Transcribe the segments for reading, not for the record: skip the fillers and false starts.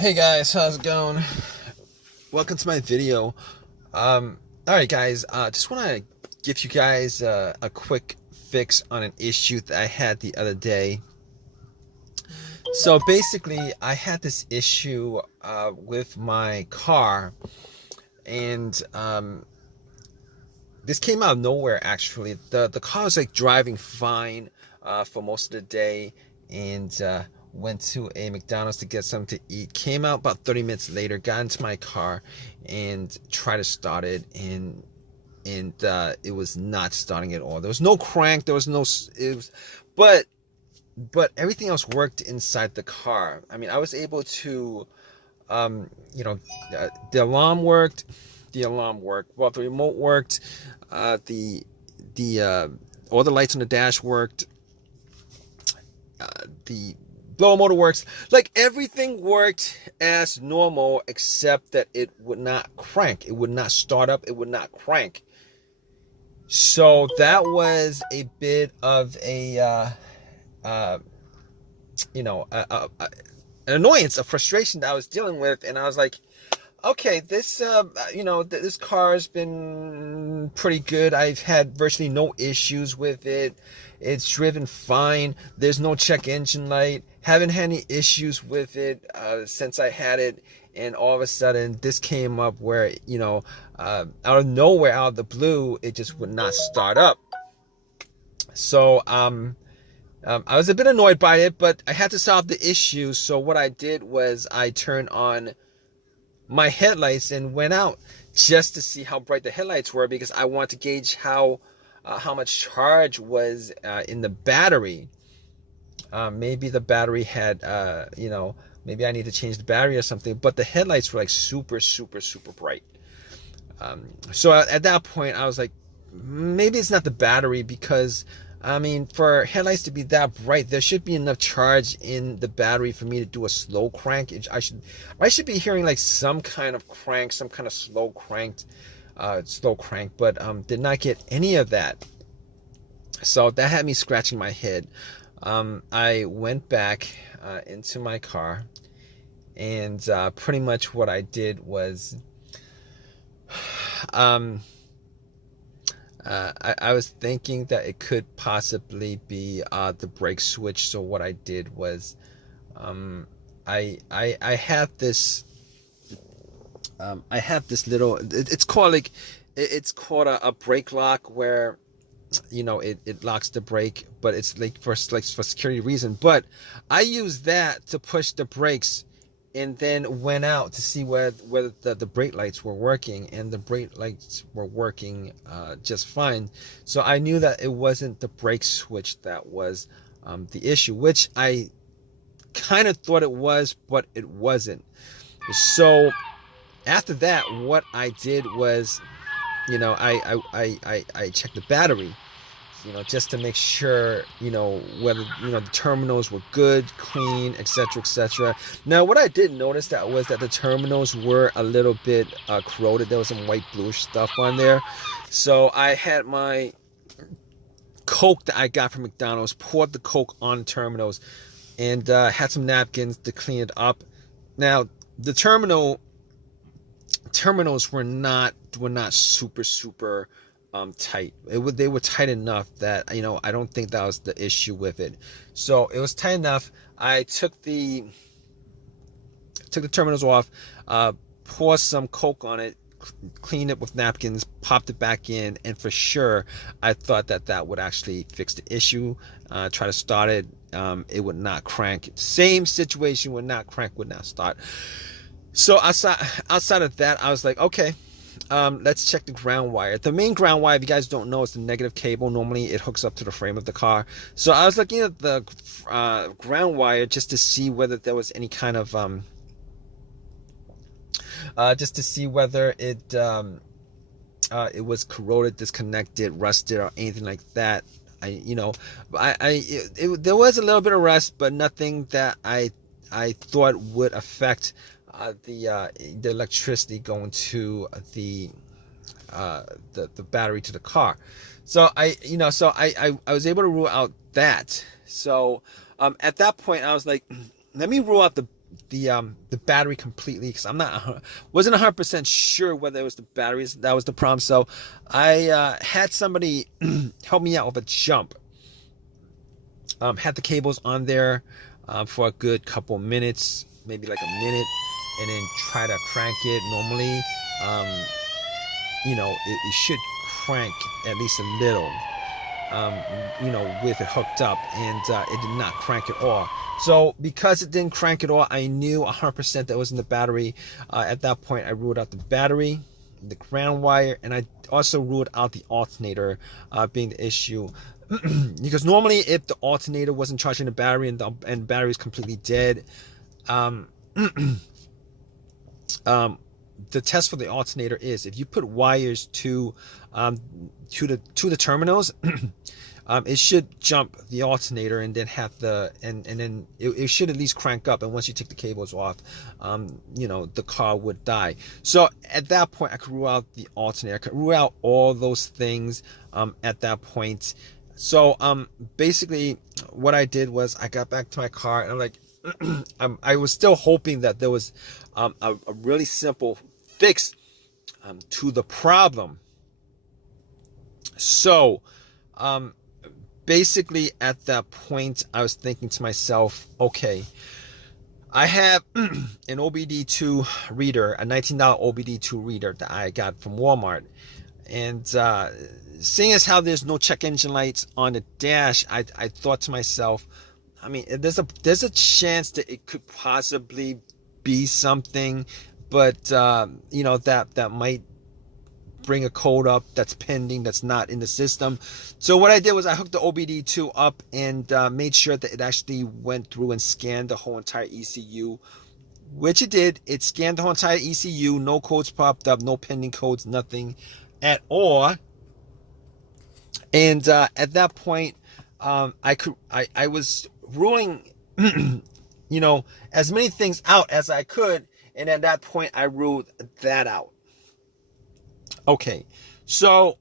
Hey guys, how's it going? Welcome to my video. All right, guys. Just want to give you guys a quick fix on an issue that I had the other day. So basically, I had this issue with my car, and this came out of nowhere. Actually, the car was like driving fine for most of the day, and went to a McDonald's to get something to eat. Came out about 30 minutes later, got into my car, and tried to start it, and it was not starting at all. There was no crank. There was no. It was, but everything else worked inside the car. I mean, I was able to, you know, the alarm worked. The alarm worked. Well, the remote worked. The all the lights on the dash worked. The blower motor works. Like everything worked as normal, except that it would not crank. It would not start up. It would not crank. So that was a bit of a, an annoyance, a frustration that I was dealing with, and I was like, okay, this, this car has been pretty good. I've had virtually no issues with it. It's driven fine. There's no check engine light. Haven't had any issues with it since I had it. And all of a sudden, this came up where, out of nowhere, out of the blue, it just would not start up. So, I was a bit annoyed by it, but I had to solve the issue. So what I did was I turned on my headlights and went out just to see how bright the headlights were, because I wanted to gauge how much charge was in the battery. Maybe the battery had, maybe I need to change the battery or something. But the headlights were like super, super, super bright. So at that point, I was like, maybe it's not the battery, because I mean, for headlights to be that bright, there should be enough charge in the battery for me to do a slow crank. I should be hearing like some kind of crank, some kind of slow crank, but did not get any of that. So that had me scratching my head. I went back into my car, and pretty much what I did was, I was thinking that it could possibly be the brake switch. So what I did was, I have this little. It's called a brake lock, where it locks the brake, but it's like for security reason. But I use that to push the brakes, and then went out to see whether the brake lights were working, and the brake lights were working just fine. So I knew that it wasn't the brake switch that was the issue, which I kind of thought it was, but it wasn't. So after that, what I did was, I checked the battery, just to make sure, whether, the terminals were good, clean, etc., etc. Now, what I did notice was that the terminals were a little bit corroded. There was some white bluish stuff on there. So I had my Coke that I got from McDonald's, poured the Coke on the terminals, and had some napkins to clean it up. Now, the terminals were not super super tight. They were tight enough that I don't think that was the issue with it. So it was tight enough. I took the terminals off, poured some Coke on it, cleaned it with napkins, popped it back in, and for sure I thought that would actually fix the issue. Try to start it, it would not crank. Same situation, would not crank, would not start. So outside of that, I was like, okay, let's check the ground wire. The main ground wire, if you guys don't know, is the negative cable. Normally it hooks up to the frame of the car. So I was looking at the ground wire just to see whether there was any kind of just to see whether it was corroded, disconnected, rusted, or anything like that. There was a little bit of rust, but nothing that I thought would affect the electricity going to the battery to the car. So I was able to rule out that. So at that point I was like, let me rule out the battery completely, because I'm not wasn't 100% sure whether it was the batteries that was the problem. So I had somebody help me out with a jump. Had the cables on there for a good couple minutes, maybe like a minute, and then try to crank it. Normally, it should crank at least a little, with it hooked up, and it did not crank at all. So because it didn't crank at all, I knew 100% that it was in the battery. At that point, I ruled out the battery, the ground wire, and I also ruled out the alternator being the issue. Because normally, if the alternator wasn't charging the battery and the battery is completely dead, the test for the alternator is if you put wires to the terminals, it should jump the alternator and then have and then it should at least crank up. And once you take the cables off, the car would die. So at that point, I could rule out the alternator. I could rule out all those things at that point. So basically, what I did was I got back to my car and I'm like, I was still hoping that there was a really simple fix to the problem. So basically at that point, I was thinking to myself, okay, I have an OBD2 reader, a $19 OBD2 reader that I got from Walmart. And seeing as how there's no check engine lights on the dash, I thought to myself, I mean, there's a chance that it could possibly be something, but that might bring a code up that's pending, that's not in the system. So what I did was I hooked the OBD2 up and made sure that it actually went through and scanned the whole entire ECU, which it did. It scanned the whole entire ECU. No codes popped up, no pending codes, nothing at all. And at that point, I was ruling, as many things out as I could. And at that point, I ruled that out. Okay, so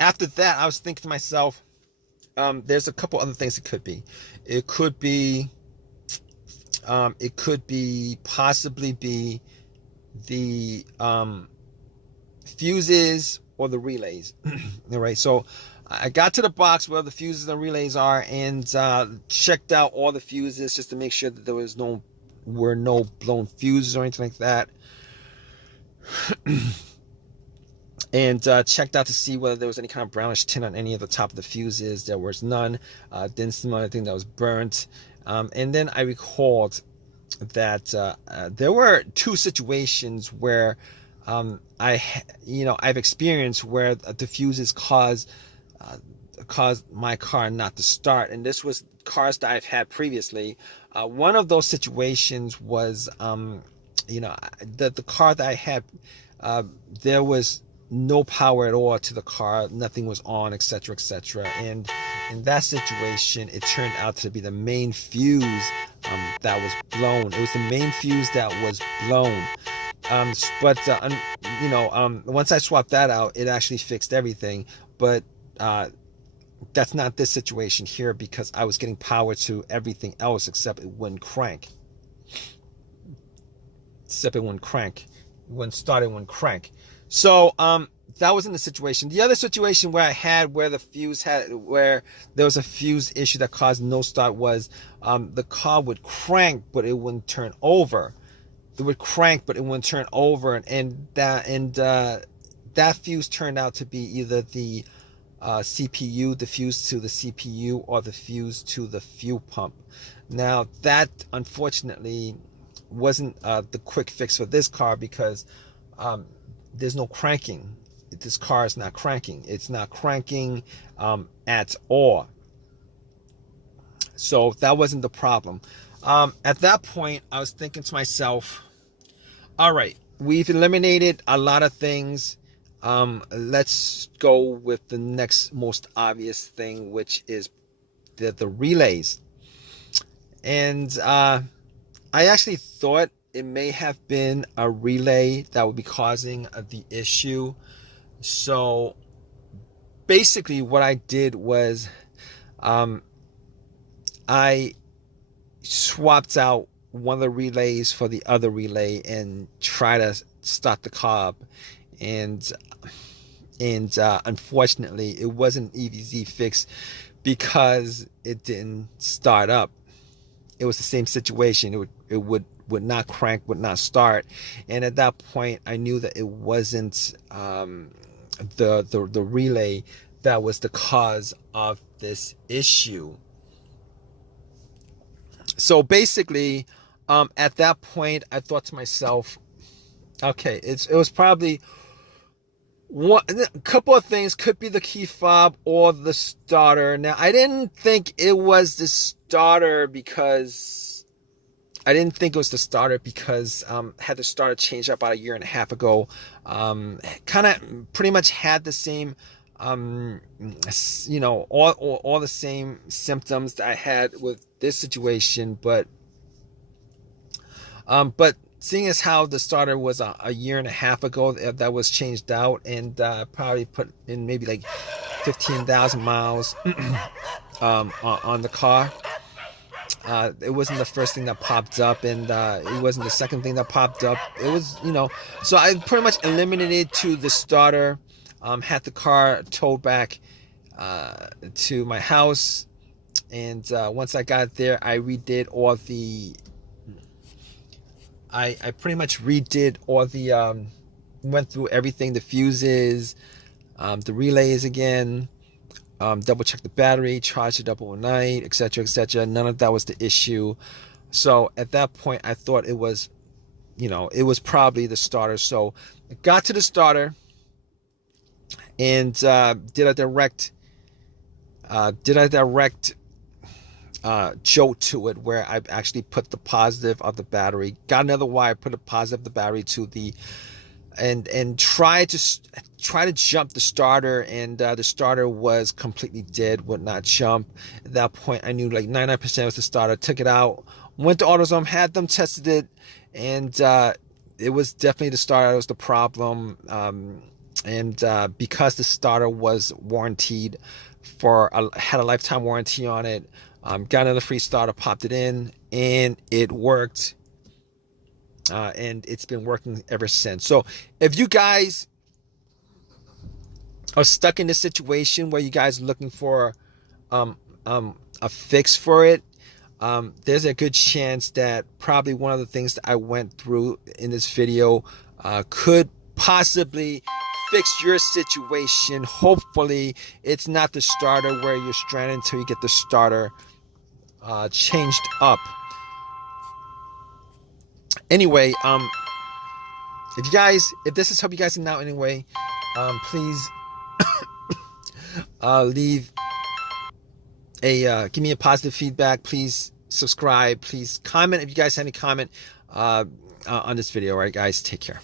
after that, I was thinking to myself, there's a couple other things it could be. It could be possibly be the fuses or the relays. All right, so I got to the box where the fuses and relays are and checked out all the fuses just to make sure that there were no blown fuses or anything like that. And checked out to see whether there was any kind of brownish tint on any of the top of the fuses. There was none. Didn't smell anything that was burnt. And then I recalled that there were two situations where I've experienced where the fuses caused my car not to start, and this was cars that I've had previously. One of those situations was the car that I had, there was no power at all to the car, nothing was on, etc., etc. And in that situation, it turned out to be the main fuse that was blown. It was the main fuse that was blown. Once I swapped that out, it actually fixed everything. But that's not this situation here, because I was getting power to everything else except it wouldn't crank. It wouldn't start, it wouldn't crank. So that was in the situation. The other situation where where there was a fuse issue that caused no start was the car would crank but it wouldn't turn over. It would crank but it wouldn't turn over, and that fuse turned out to be either the CPU, the fuse to the CPU, or the fuse to the fuel pump. Now that unfortunately wasn't the quick fix for this car, because there's no cranking. This car is not cranking. It's not cranking at all. So that wasn't the problem. At that point, I was thinking to myself, all right, we've eliminated a lot of things. Let's go with the next most obvious thing, which is the relays. And I actually thought it may have been a relay that would be causing the issue. So basically what I did was I swapped out one of the relays for the other relay and try to start the car up. And unfortunately, it wasn't an easy fix because it didn't start up. It was the same situation. It would not crank, would not start. And at that point, I knew that it wasn't the relay that was the cause of this issue. So basically, at that point, I thought to myself, okay, it was probably a couple of things. Could be the key fob or the starter. Now, I didn't think it was the starter because had the starter changed up about a year and a half ago. Kind of pretty much had the same, all the same symptoms that I had with this situation, but seeing as how the starter was a year and a half ago that was changed out, and probably put in maybe like 15,000 miles on the car. It wasn't the first thing that popped up, and it wasn't the second thing that popped up. It was, so I pretty much eliminated to the starter, had the car towed back to my house, and once I got there, I redid all the I pretty much redid all the went through everything, the fuses, the relays again, double checked the battery, charged it up overnight, etc., etc. None of that was the issue. So at that point, I thought it was, it was probably the starter. So I got to the starter and did a direct jolt to it, where I actually put the positive of the battery, got another wire, put a positive of the battery to the, and try to jump the starter, and the starter was completely dead, would not jump. At that point, I knew like 99% was the starter. Took it out, went to AutoZone, had them tested it, and it was definitely the starter that was the problem. And because the starter was warranted had a lifetime warranty on it, got another free starter, popped it in, and it worked. And it's been working ever since. So if you guys are stuck in this situation where you guys are looking for a fix for it, there's a good chance that probably one of the things that I went through in this video could possibly fix your situation. Hopefully it's not the starter where you're stranded until you get the starter changed up. Anyway, if this has helped you guys out anyway, please leave give me a positive feedback. Please subscribe. Please comment if you guys have any comment on this video. All right, guys, take care.